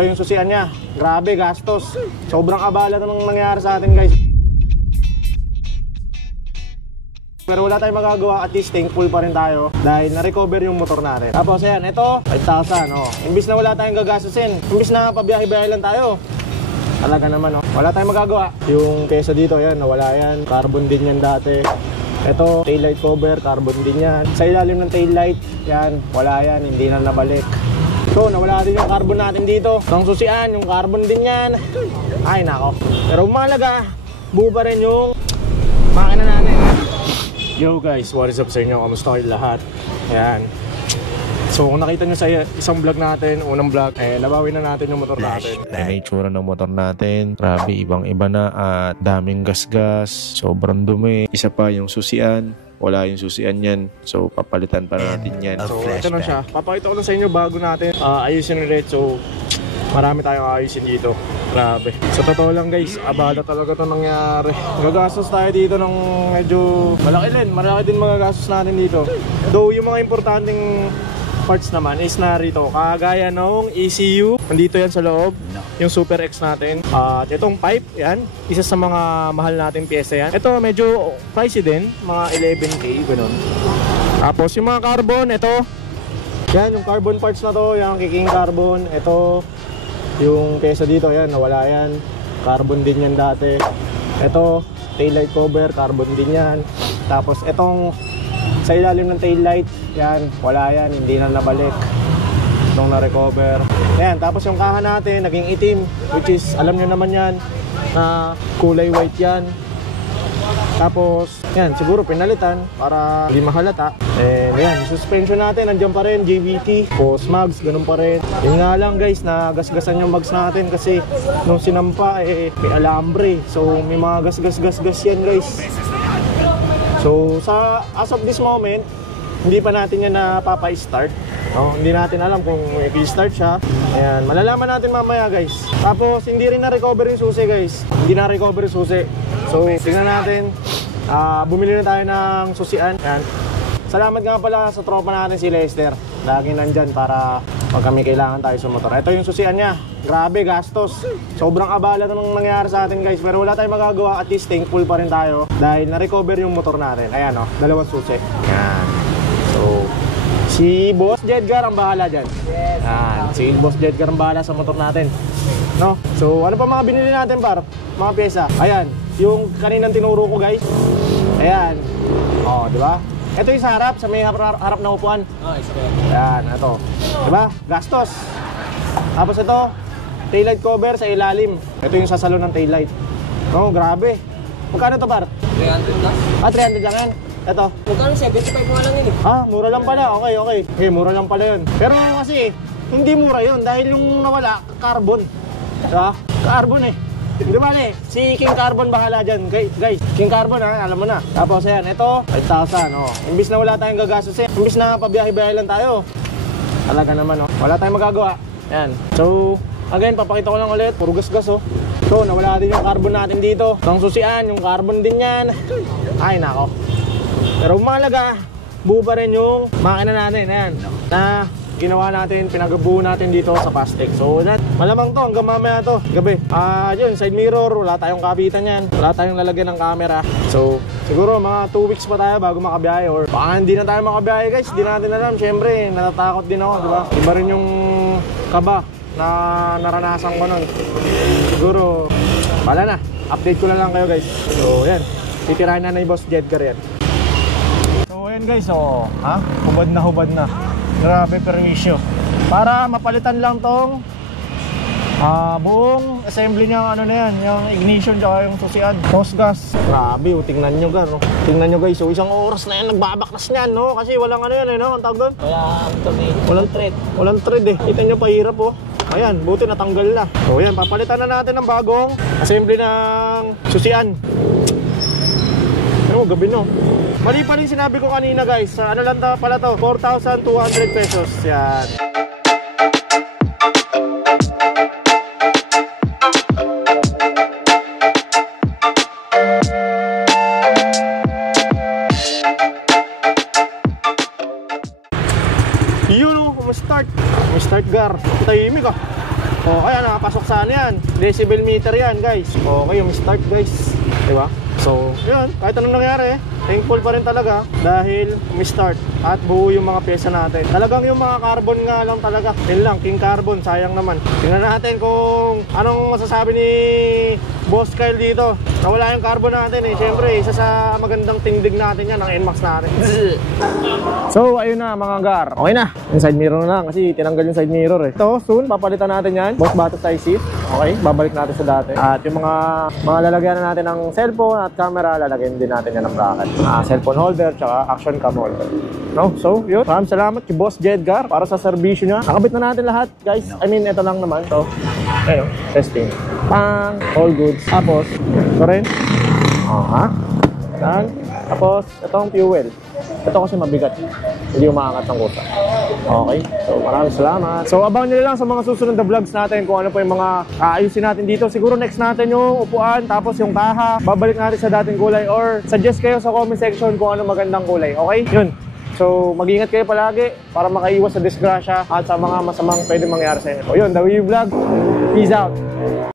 Ito yung susian niya. Grabe, gastos. Sobrang abala nung nangyari sa atin, guys. Pero wala tayong magagawa, at least thankful pa rin tayo dahil na-recover yung motor natin. Tapos ayan, ito, 5,000, oh. Imbis na wala tayong gagastusin, imbis na pabiyahe-biyahe lang tayo. Talaga naman, oh. Wala tayong magagawa. Yung kesa dito, ayan, nawala yan. Carbon din yan dati. Ito, taillight cover, carbon din yan. Sa ilalim ng taillight, yan, wala yan, hindi na nabalik. So, nawala din yung carbon natin dito. Ang susian, yung carbon din yan. Ay, nako. Pero mahalaga, buo pa rin yung makina natin. Yo guys, what is up sa inyo? Kamusta kayo lahat? Ayan. So kung nakita nyo sa isang vlog natin, unang vlog, nabawi na natin yung motor natin. May itsura ng motor natin. Grabe, ibang-iba na at daming gasgas. Sobrang dumi. Isa pa yung susian. Wala yung susian yan. So papalitan pa natin yan. So ito na siya. Papakita ko lang sa inyo bago natin ayusin ulit. So marami tayong ayusin dito. Grabe. Sa totoo lang guys, abala talaga ito nangyari. Magagastos tayo dito ng medyo malaki din magagastos natin dito. Though yung mga importanteng parts naman is narito. Kagaya ng ECU, nandito yan sa loob. Yung Super X natin. At itong pipe, yan. Isa sa mga mahal nating pyesa yan. Ito medyo pricey din. Mga 11K, ganun. Tapos yung mga carbon, ito. Yan, yung carbon parts na to. Yung kiking carbon. Ito. Yung pyesa dito, yan, nawala yan. Carbon din yan dati. Ito, taillight cover, carbon din yan. Tapos itong sa ilalim ng taillight, yan, wala yan, hindi na nabalik. Itong na-recover. Yan, tapos yung kaha natin, naging itim. Which is, alam nyo naman yan, na kulay white yan. Tapos, yan, siguro pinalitan para hindi mahalata. And yan, suspension natin, nandiyan pa rin, JVT, post mags, ganun pa rin. Yun nga lang guys, nagasgasan yung mags natin kasi nung sinampa, may alambre. So, may mga gas yan guys. So, as of this moment, hindi pa natin yan napapa-start. No? Hindi natin alam kung i-start siya. Ayan, malalaman natin mamaya guys. Tapos, hindi rin na-recover yung susi guys. Hindi na-recover yung susi. So, tingnan natin. Bumili na tayo ng susian. Ayan. Salamat nga pala sa tropa natin si Lester. Lagi nandyan para pag kami kailangan tayo sa motor. Ito yung susian niya. Grabe, gastos. Sobrang abala nung nangyari sa atin guys. Pero wala tayong magagawa. At least thankful pa rin tayo. Dahil na-recover yung motor natin. Ayan o, dalawang susi. Ayan. So, si Boss Jedgar ang bahala dyan. Ayan. Si Boss Jedgar ang bahala sa motor natin. No? So, ano pa mga binili natin par? Mga pyesa. Ayan. Yung kaninang tinuro ko guys. Ayan. O, di ba? Ito yung sa harap, sa may harap na upuan. Isa ba yan? Ayan, ito. Di ba? Gastos. Tapos ito, taillight cover sa ilalim. Ito yung sasalo ng taillight. No, grabe. Magkano to par? 300 lang. 300 lang yan. Ito. Magkano 75 mo lang yun eh. Mura lang pala. Okay. Mura lang pala yun. Pero kasi, hindi mura yun dahil yung nawala, carbon. Diba? Carbon eh. Di ba si King Carbon bahala dyan guys. King Carbon ha, alam mo na. Tapos ayan, ito 5,000 oh. Imbis na wala tayong gagastusin, imbis na pabiyahe-biyahe lang tayo. Talaga naman oh. Wala tayong magagawa. Ayan. So again, papakita ko lang ulit. Puro gasgas oh. So nawala din yung carbon natin dito. Ang susian, yung carbon din yan. Ay nako. Pero mahalaga, buo pa rin yung makina natin. Ayan. Na ginawa natin, pinagabuo natin dito sa Pastec. So, malamang to, hanggang mamaya to, gabi. Yun, side mirror, wala tayong kabitan yan. Wala tayong lalagyan ng camera. So, siguro mga 2 weeks pa tayo bago makabiyahe. Or baka hindi na tayo makabiyahe guys, hindi natin alam. Siyempre, natatakot din ako, diba? Iba rin yung kaba na naranasan ko nun. Siguro, wala na. Update ko na lang kayo guys. So, yan. Titirahin na ni Boss Jedgar yan. So, yan guys, oh. Hubad na. Grabe permisyo. Para mapalitan lang tong buong assembly niya, ano na yan, yung ignition tsaka yung susian. Hose gas. Grabe, tingnan nyo gar, no? Tingnan nyo guys, so isang oras na yan nagbabaklas niyan, no? Kasi walang ano yan, no? Ang tawag doon? Walang thread eh. Kita nyo pahirap oh. Ayan, buti natanggal na. So yan, papalitan na natin ng bagong assembly ng susian. Ano, gabi no. Mali pa rin sinabi ko kanina guys. Ano lang pala to? 4,200 pesos. Yan. Yun o, kumastart gar. Tahimik ah. O, Okay, nakapasok saan yan? Decibel meter yan, guys. Okay, yung start, guys. Diba? So, yun, kahit anong nangyari, thankful pa rin talaga dahil start at buo yung mga pyesa natin. Talagang yung mga carbon nga lang talaga. Yun lang, King Carbon, sayang naman. Tingnan natin kung anong masasabi ni Boss Kyle dito. Nawala yung carbon natin eh. Siyempre, isa sa magandang tingdig natin yan, ang NMAX natin. So, ayun na mga gar. Okay na. Yung side mirror na lang kasi tinanggal yung side mirror eh. Ito, soon, papalitan natin yan. Boss Bato size seat. Okay, babalik natin sa dati. At yung mga lalagyan na natin ng cellphone at camera, lalagyan din natin yan ng bracket. Cellphone holder, tsaka action cam holder. No? So, yun. Maraming salamat kay Boss Jedgar para sa serbisyo niya. Nakabit na natin lahat, guys. I mean, ito lang naman. So, ayun, testing. Pang, all goods. Tapos, ito rin. Yan. Tapos, itong fuel. Ito kasi mabigat. Hindi umaangat ng kusa. Okay. So, maraming salamat. So, abangan nyo lang sa mga susunod na vlogs natin kung ano po yung mga aayusin natin dito. Siguro next natin yung upuan, tapos yung kaha. Babalik natin sa dating kulay or suggest kayo sa comment section kung ano magandang kulay. Okay? Yun. So, mag-ingat kayo palagi para makaiwas sa disgrasya at sa mga masamang pwede mangyari sa inyo. So, yun. The Wee Vlog. Peace out.